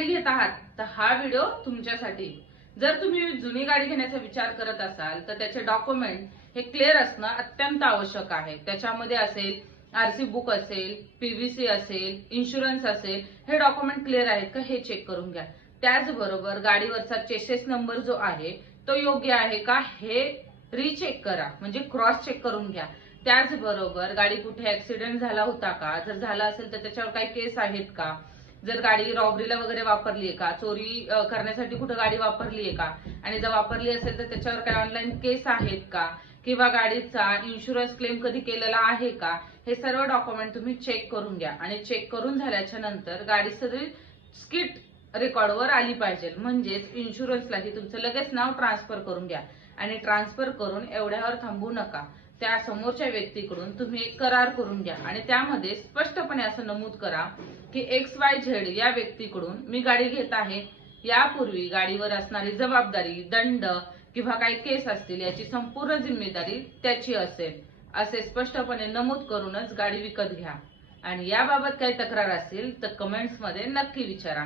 गाडी घेत आहात तर हा व्हिडिओ तुमच्यासाठी. जर तुम्ही जुनी गाडी घेण्याचा विचार करत असाल तर त्याचे डॉक्युमेंट हे क्लिअर असणं अत्यंत आवश्यक आहे. त्याच्यामध्ये असेल आरसी बुक असेल पीव्हीसी असेल इन्शुरन्स असेल हे डॉक्युमेंट क्लिअर आहेत का हे चेक करून घ्या. त्याचबरोबर गाडीवरचा चेसेस नंबर जो आहे तो योग्य आहे का हे रिचेक करा. म्हणजे क्रॉस चेक करून घ्या. त्याचबरोबर गाडी कुठे ऍक्सिडेंट झाला होता का? जर झाला असेल तर त्याच्यावर काही केस आहेत का? जर गाडी रॉबरीला वगैरे वापरली आहे का? चोरी करण्यासाठी कुठं गाडी वापरली आहे का? आणि जर वापरली असेल तर त्याच्यावर काही ऑनलाईन केस आहेत का? किंवा गाडीचा इन्शुरन्स क्लेम कधी केलेला आहे का? हे सर्व डॉक्युमेंट तुम्ही चेक करून घ्या. आणि चेक करून झाल्याच्यानंतर गाडी सगळी स्किट रेकॉर्डवर आली पाहिजे. म्हणजेच इन्शुरन्सलाही तुमचं लगेच नाव ट्रान्सफर करून घ्या. आणि ट्रान्सफर करून एवढ्यावर थांबू नका. त्या समोरच्या व्यक्तीकडून तुम्ही एक करार करून घ्या. आणि त्यामध्ये स्पष्टपणे असं नमूद करा की एक्स वाय झेड या व्यक्तीकडून मी गाडी घेत आहे. यापूर्वी गाडीवर असणारी जबाबदारी दंड किंवा काही केस असतील याची संपूर्ण जिम्मेदारी त्याची असेल. असे स्पष्टपणे नमूद करूनच गाडी विकत घ्या. आणि याबाबत काही तक्रार असेल तर कमेंट्समध्ये नक्की विचारा.